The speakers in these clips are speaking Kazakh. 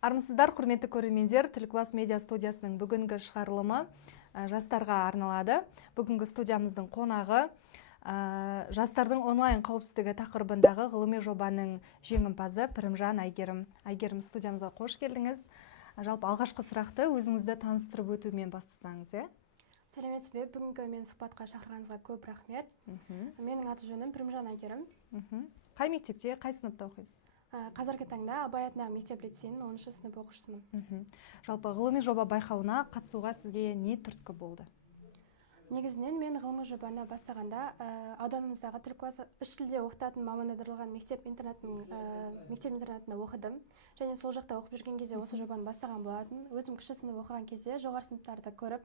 Армысыздар, құрметті көрермендер, Түлкібас медиа студиясының бүгінгі шығарылымы жастарға арналады. Бүгінгі студиямыздың қонағы жастардың онлайн қауіпсіздігі тақырыбындағы ғылыми жобаның жеңімпазы Пірімжан Әйгерім. Әйгерім, студиямызға қош келдіңіз. Жалпы алғашқы сұрақты өзіңізді таныстырып өтумен бастасаңыз, Сәлеметсіз бе? Бүгінгі мен сұхбатқа шақырғаныңызға көп рахмет. Менің аты-жөнім Пірімжан Әйгерім. Қай мектепте, қай сыныпта оқисыз? Қазіргі таңда Абай атындағы мектеп-лицейінің 10-шы сынып оқушысымын. Жалпы ғылыми жоба байқауына қатысуға сізге не түрткі болды? Негізінен мен ғылыми жобаны бастағанда ауданымыздағы Түлкібас үш тілде оқытатын мамандандырылған мектеп-интернатында оқыдым. Және сол жақта оқып жүрген кезде осы жобаны бастаған болатын. Өзім кіші сынып оқыған кезде жоғары сыныптарды көріп,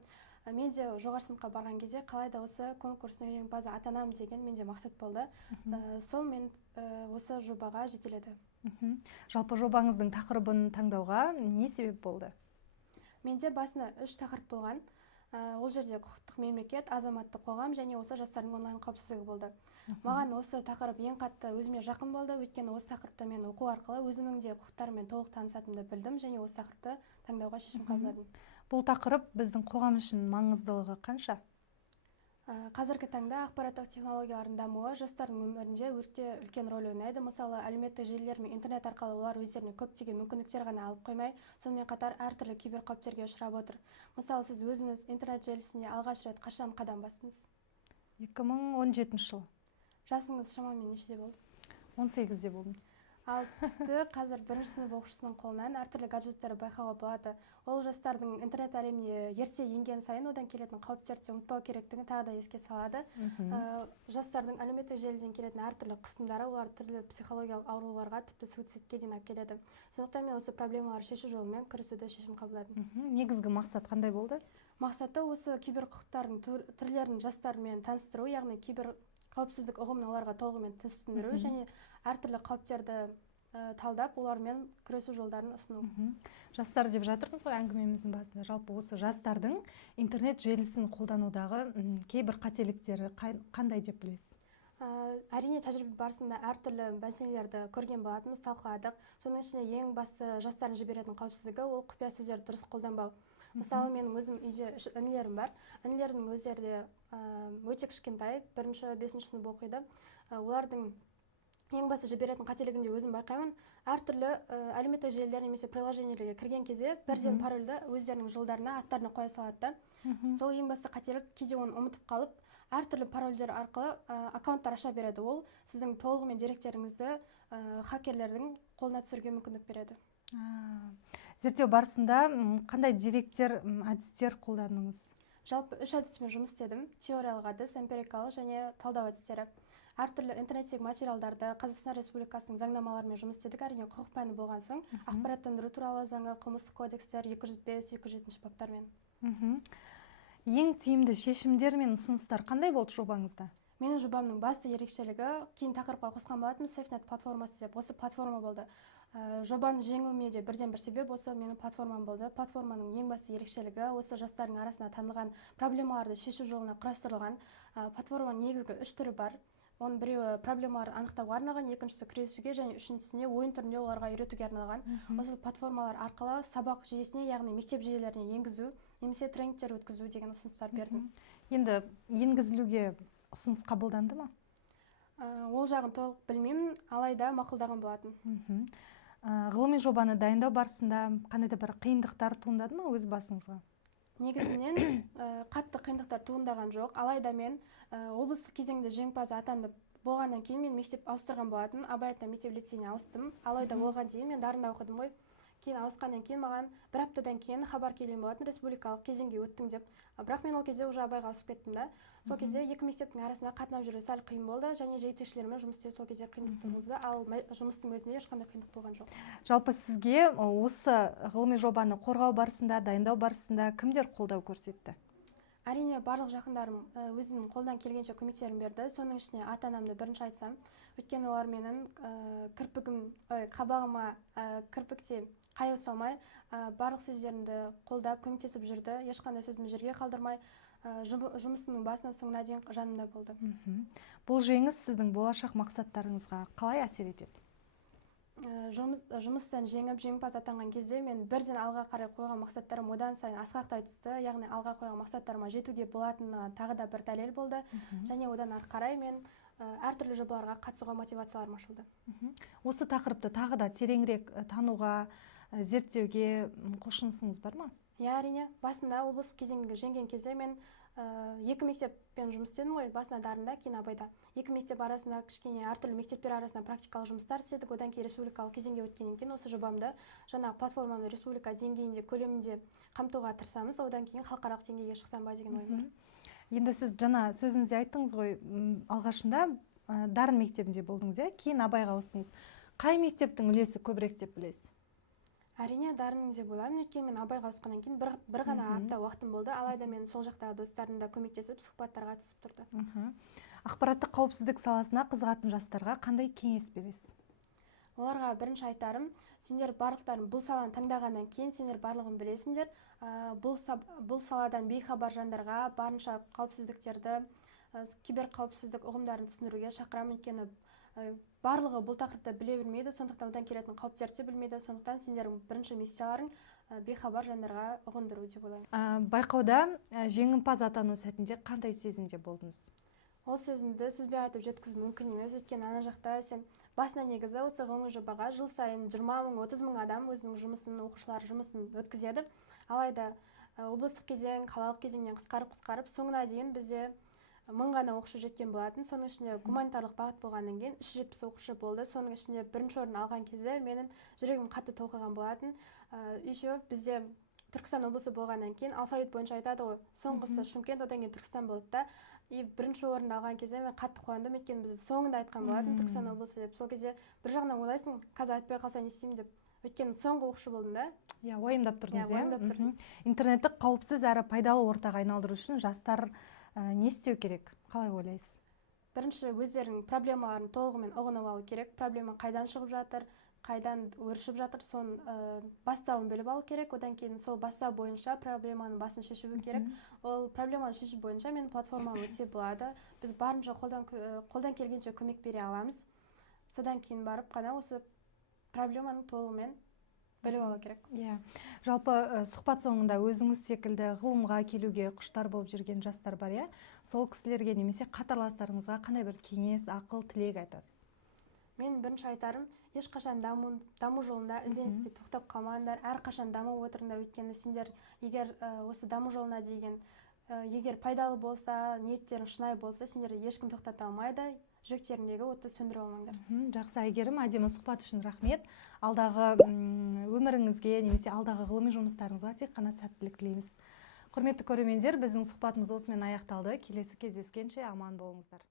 мен де жоғары сыныпқа барған кезде қалайда осы конкурстың жеңімпазы атанамын деген менде мақсат болды. Сол мен осы жобаға жетеледі. Жалпы жобаңыздың тақырыбын таңдауға не себеп болды? Менде басында 3 тақырып болған. Ол жерде құқықтық мемлекет, азаматтық қоғам және осы жастардың онлайн қауіпсіздігі болды. Маған осы тақырып ең қатты өзіме жақын болды, өйткені осы тақырыпты мен оқу арқылы өзімнің де құқықтарыммен толық танысатынымды білдім және осы тақырыпты таңдауға шешім қабылдадым. Бұл тақырып біздің қоғам үшін маңыздылығы қанша? Қазіргі таңда ақпараттық технологиялардың дамуы жастардың өмірінде өте үлкен рөл ойнайды. Мысалы, әлеуметтік желілер мен интернет арқылы олар өздеріне көптеген мүмкіндіктер ғана алып қоймай, сонымен қатар әртүрлі киберқауіптерге ұшырап отыр. Мысалы, сіз өзіңіз интернет желісіне алғаш рет қашан қадам бастыңыз? 2017 жыл. Жасыңыз шамамен нешеде болды? 18-де болдым. Ал тіпті қазір бірінші сынып оқушысының қолынан әртүрлі гаджеттерді байқауға болады. Ол жастардың интернет әлеміне ерте енген сайын одан келетін қауіптерді ұмытпау керектігін тағы да еске салады. Жастардың әлеуметтік желіден келетін әртүрлі қысымдары олар түрлі психологиялық ауруларға, тіпті суицидке дейін алып келеді. Сондықтан мен осы проблемаларды шешу жолымен күресуді шешім қабылдадым. Негізгі мақсат қандай болды? Мақсаты осы кибер құқықтардың түрлерін жастармен таныстыру, яғни кибер қауіпсіздік ұғымын оларға толығымен түсіндіру және әртүрлі қауіптерді талдап, олармен күресу жолдарын ұсыну. Жастар деп жатырмыз ғой әңгімеміздің басында. Жалпы осы жастардың интернет желісін қолданудағы кейбір қателіктері қандай деп білесіз? Әрине, тәжірибе барысында әртүрлі мәселелерді көрген болатынбыз, талқыладық. Соның ішінде ең басты жастардың жіберетін қауіпсіздігі ол құпия сөздерді дұрыс қолданбау. Мысалы, менің өзім үйде інілерім бар. Інілерімнің өздері өте кішкентай, 1-5 сынып оқиды. Олардың ең басты жіберетін қателігінде өзім байқаймын. Әртүрлі әлеуметтік желілер немесе приложениелерге кірген кезде бірден парольді өздерінің жылдарына, аттарына қоя салады. Сол ең басты қателік, кейде оны ұмытып қалып, әртүрлі парольдер арқылы аккаунттар аша береді. Ол сіздің толығымен деректеріңізді хакерлердің қолына түсіруге мүмкіндік береді. Зерттеу барысында қандай деректер, әдістер қолдандыңыз? Жалпы 3 әдіспен жұмыс істедім. Теориялық әдіс, эмпирикалық және талдау әдістері. Әртүрлі интернеттегі материалдарды Қазақстан Республикасының заңнамаларымен жұмыс істедік. Әрине, құқық пәні болған соң, ақпараттандыру туралы заңы, қылмыстық кодекстер 205-207 баптармен. Ең тиімді шешімдер мен ұсыныстар қандай болды жобаңызда? Менің жобамның басты ерекшелігі, кейін тақырыпқа қосқан болатынмын, SafeNet платформасы деп, осы платформа болды. Жобаның жеңілуіне де бірден бір себеп осы менің платформам болды. Платформаның ең басты ерекшелігі осы жастардың арасында танылған проблемаларды шешу жолына құрастырылған. Платформаның негізгі 3 түрі бар. Оның біреуі проблемалар анықтауға арналған, екіншісі күресуге және үшіншісіне ойын түрінде оларға үйретуге арналған. Осы платформалар арқылы сабақ жүйесіне, яғни мектеп жүйелеріне енгізу, немесе тренингтер өткізу деген ұсыныстар бердім. Енді енгізілуге ұсыныс қабылданды ма? Ол жағын толық білмеймін, алайда мақұлдаған болатын. Ғылыми жобаны дайындау барысында қандай да бір қиындықтар туындады ма өз басыңызға? Негізінен қатты қиындықтар туындаған жоқ, алайда мен облыстық кезеңде жеңімпазы атанып болғаннан кейін мен мектеп ауыстырған болатын, Абай атындағы мектеп-лицейіне ауыстым. Алайда болған дейін мен дарында оқыдым ғой. Кейін ауысқаннан кейін маған бір аптадан кейін хабар келген болатын, республикалық кезеңге өттің деп. Бірақ мен ол кезде уже Абайға ауысып кеттім да. Сол кезде екі мектептің арасында қатынап жүру сәл қиын болды және жетекшілермен жұмыс істеу сол кезде қиындық туғызды, ал жұмыстың өзінде ешқандай қиындық болған жоқ. Жалпы сізге осы ғылыми жобаны қорғау барысында, дайындау барысында кімдер қолдау көрсетті? Әрине, барлық жақындарым өзінің қолдан келгенше көмектерін берді. Соның ішіне ата-анамды бірінші айтсам, өйткені олар менің қабағыма кірпіктей қайу салмай, барлық сөздерімді қолдап, көмектесіп жүрді. Ешқандай сөзімді жерге қалдырмай, жұмысының басынан соңына дейін жанымда болды. Бұл жеңіс сіздің болашақ мақсаттарыңызға қалай әсер етеді? жұмыстан жеңіп жеңімпаз атанған кезде мен бірден алға қарай қойған мақсаттарым одан сайын асқақтай түсті, яғни алға қойған мақсаттарыма жетуге болатынына тағы да бір дәлел болды. Және одан ары қарай мен әртүрлі жобаларға қатысуға мотивацияларым ашылды. Осы тақырыпты тағы да тереңірек тануға, зерттеуге құлшынысыңыз бар ма? Әрине, басында облыстық кезеңге жеңген кезде мен екі мектеппен жұмыс істедім ғой, басында Дарында, кейін Абайда. Екі мектеп арасында кішкене әртүрлі мектептер арасында практикалық жұмыстар істедік. Одан кейін республикалық кезеңге өткеннен кейін осы жобамды жаңа платформамды республика деңгейінде, көлемінде қамтуға тырысамыз. Одан кейін халықаралық деңгейге шықсам ба деген ой бар. Енді сіз жаңа сөзіңізде айттыңыз ғой, алғашында Дарын мектебінде болдыңыз, кейін Абайға ауыстыңыз. Қай мектептің үлесі көбірек деп білесіз? Әрине, Дарынның деп ойлаймын, өйткені мен Абайға ауысқаннан кейін бір ғана апта уақытым болды, алайда мен сол жақтағы достарым да көмектесіп, сұхбаттарға түсіп тұрды. Ақпараттық қауіпсіздік саласына қызығатын жастарға қандай кеңес бересіз? Оларға бірінші айтарым, сендер барлықтарың бұл саланы таңдағаннан кейін сендер барлығын білесіңдер. Бұл саладан бейхабар жандарға барынша қауіпсіздіктерді, киберқауіпсіздік ұғымдарын түсіндіруге шақырамын, өйткені барлығы бұл тақырыпты біле бермейді, сондықтан одан келетін қауіптерді білмейді, сондықтан сендердің бірінші миссияларың бейхабар жандарға ұғындыру деп ойлаймын. Байқауда жеңімпаз атану сәтінде қандай сезімде болдыңыз? Ол сезімді сөзбен айтып жеткізу мүмкін емес, өйткені ана жақта сен басынан негізі осы ғылыми жобаға жыл сайын 20 мың, 30 мың адам өзінің жұмысын, оқушылар жұмысын өткізеді. Алайда облыстық кезең, қалалық кезеңнен қысқарып, соңына дейін бізде 1000 ғана оқушы жеткен болатын. Соның ішінде гуманитарлық бағыт болғаннан кейін 370 оқушы болды. Соның ішінде бірінші орын алған кезде менің жүрегім қатты толқыған болатын. Еще бізде Түркістан облысы болғаннан кейін алфавит бойынша айтады ғой, соңғысы Шымкент, одан кейін Түркістан болды да. Бірінші орын алған кезде мен қатты қуандым, өйткені бізді соңында айтқан болатын Түркістан облысы деп. Сол кезде бір жағынан ойлайсың, қазір айтпай қалса не істеймін деп. Өйткені соңғы оқушы болдым да. Уайымдап тұрдыңыз, уайымдап тұрдым. Интернетті қауіпсіз әрі пайдалы ортаға айналдыру үшін жастар не істеу керек? Қалай ойлайсыз? Бірінші өздерінің проблемаларын толығымен ұғынып алу керек. Проблема қайдан шығып жатыр, қайдан өршіп жатыр, соның бастауын біліп алу керек. Одан кейін сол бастау бойынша проблеманың басын шешу керек. Ол проблеманы шешу бойынша мен платформам өтсе болады. Біз барынша қолдан келгенше көмек бере аламыз. Содан кейін барып қана осы проблеманы толығымен біліп алу керек. Жалпы сұхбат соңында өзіңіз секілді ғылымға келуге құштар болып жүрген жастар бар, сол кісілерге немесе қатарластарыңызға қандай бір кеңес, ақыл, тілек айтасыз? Мен бірінші айтарым, ешқашан даму жолында ізденісте тоқтап қалмаңдар, әрқашан дамып отырыңдар, өйткені сендер егер осы даму жолына деген егер пайдалы болса, ниеттерің шынайы болса, сендерді ешкім тоқтата алмайды. Жүректеріңдегі отты сөндіріп алмаңдар. Жақсы, Әйгерім, әдемі сұхбат үшін рахмет. Алдағы өміріңізге немесе алдағы ғылыми жұмыстарыңызға тек қана сәттілік тілейміз. Құрметті көрермендер, біздің сұхбатымыз осымен аяқталды. Келесі кездескенше аман болыңыздар.